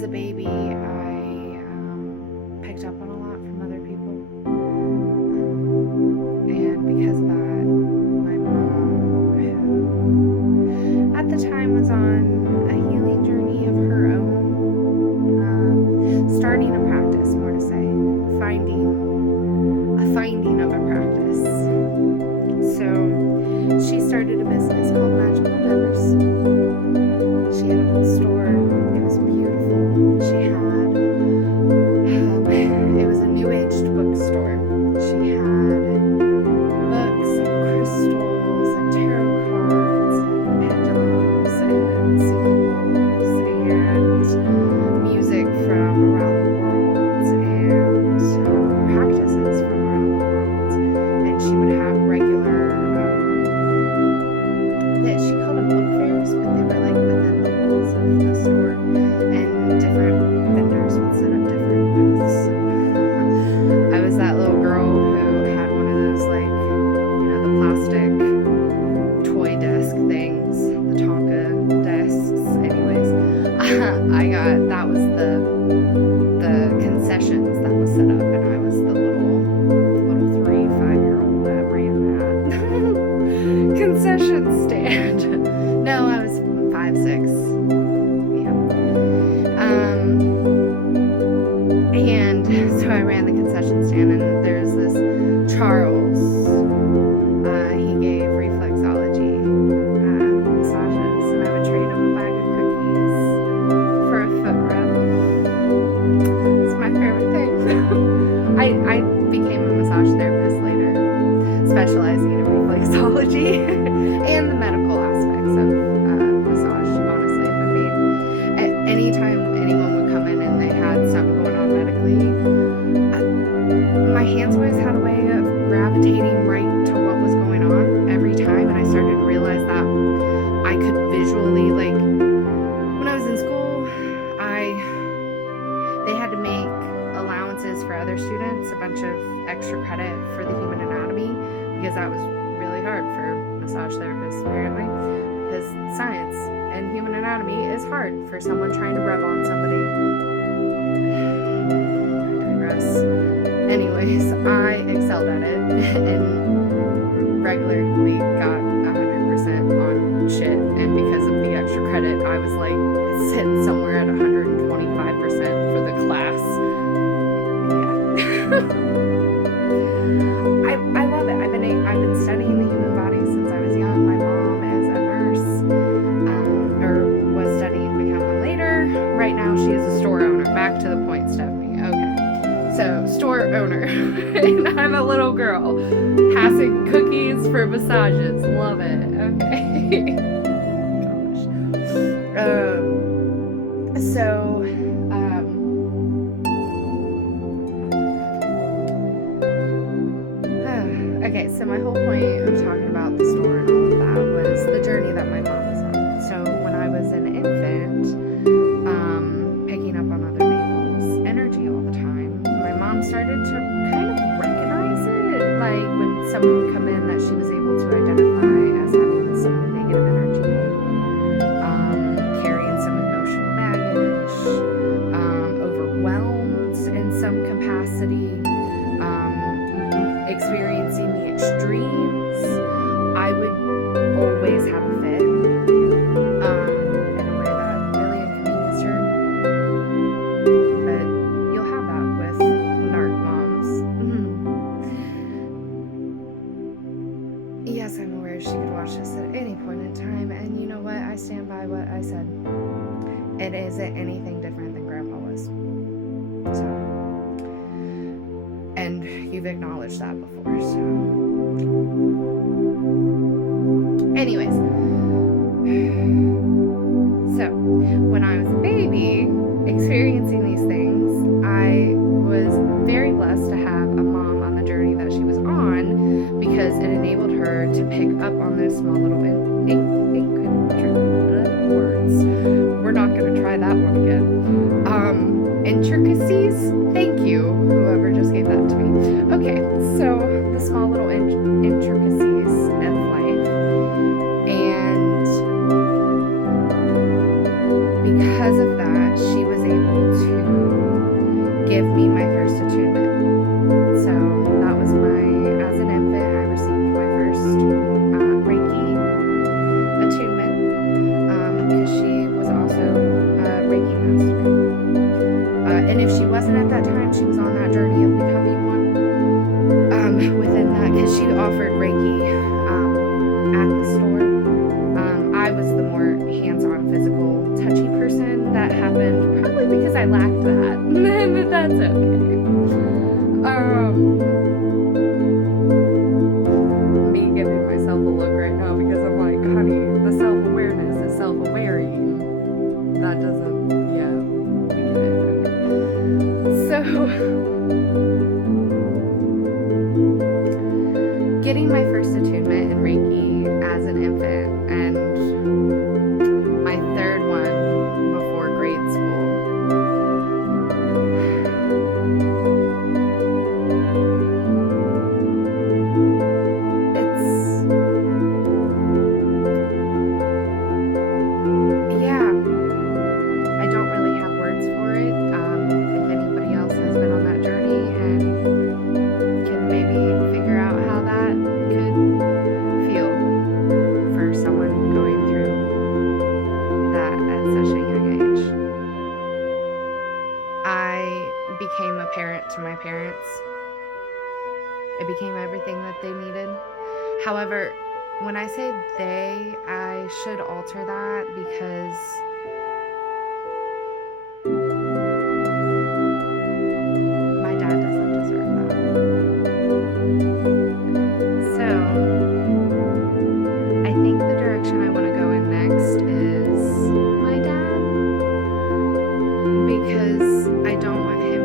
as a baby, I picked up on a lot from other people. And because of that, my mom, who at the time was on a healing journey of her own, starting a practice, more to say, finding of a practice. So she started a business called Magical Endeavors. She had a whole store. It was beautiful. She had, it was a new aged bookstore. She had books and crystals and tarot cards and pendulums and singles and music from around the world and practices from around the world. And she would have regular, that she called them book fairs, but they were like within the walls of the store, and different vendors would set up different booths. I was that little girl who had one of those, like, the plastic toy desk things, the Tonka desks. Anyways, that was the concessions that was set up, and I was the little 3-5-year-old that ran that concession stand. No, I was 5-6. Yeah. And so I ran the concession stand, and there's this Charles. He gave reflexology massages, and I would trade him a bag of cookies for a foot rub. It's my favorite thing. I became a massage therapist later, specializing in reflexology and the medical aspects of massage, honestly. I mean, anytime anyone would come in and they had something going on medically, my hands always had a way of gravitating right to what was going on every time, and I started to realize that I could visually, like, when I was in school, they had to make allowances for other students, a bunch of extra credit for the human anatomy, because that was really hard for massage therapists, apparently, because science and human anatomy is hard for someone trying to rub on somebody. I digress. Anyways, I excelled at it and regularly got 100% on shit, and because of the extra credit, I was like sitting somewhere at 125% for the class. Yeah. I love it. I've been studying the human body since I was young. My mom is a nurse, or was studying to become one later. Right now, she is a store owner. Back to the point, Stephanie. Okay. So, store owner. And I'm a little girl passing cookies for massages. Love it. Okay. Gosh. Okay, so my whole point of talking about the store and all of that was the journey that my mom was on. So when I was an infant, picking up on other people's energy all the time, my mom started to kind of recognize it. Like when someone would come in that she was able to identify as having some negative energy, carrying some emotional baggage, overwhelmed in some capacity, experiencing the extremes. I would always have a fit, in a way that really inconvenienced her. But you'll have that with narc moms. Yes, I'm aware she could watch this at any point in time, and you know what? I stand by what I said. It isn't anything different than Grandpa was. So. And you've acknowledged that before, so. Anyways. So, when I was a baby, experiencing these things, I was very blessed to have a mom on the journey that she was on, because it enabled her to pick up on those small little words. We're not going to try that one again. Intricacies. Thank you, whoever just gave that to me. Okay, so the small little intricacies of life, and because of that, she was able she offered Reiki at the store. I was the more hands-on, physical, touchy person. That happened probably because I lacked that, but that's okay. Me giving myself a look right now because I'm like, honey, the self-awareness is self-awaring. That doesn't, yeah, we get it. So, getting my first attunement in Reiki as an infant and my third one before grade school. Yeah, I don't really have words for it. If anybody else has been on that journey and can maybe figure out how that could feel for someone going through that at such a young age. I became a parent to my parents. I became everything that they needed. However, when I say they, I should alter that because my dad doesn't deserve that. So, I think the direction I want to go in next is my dad, because I don't want him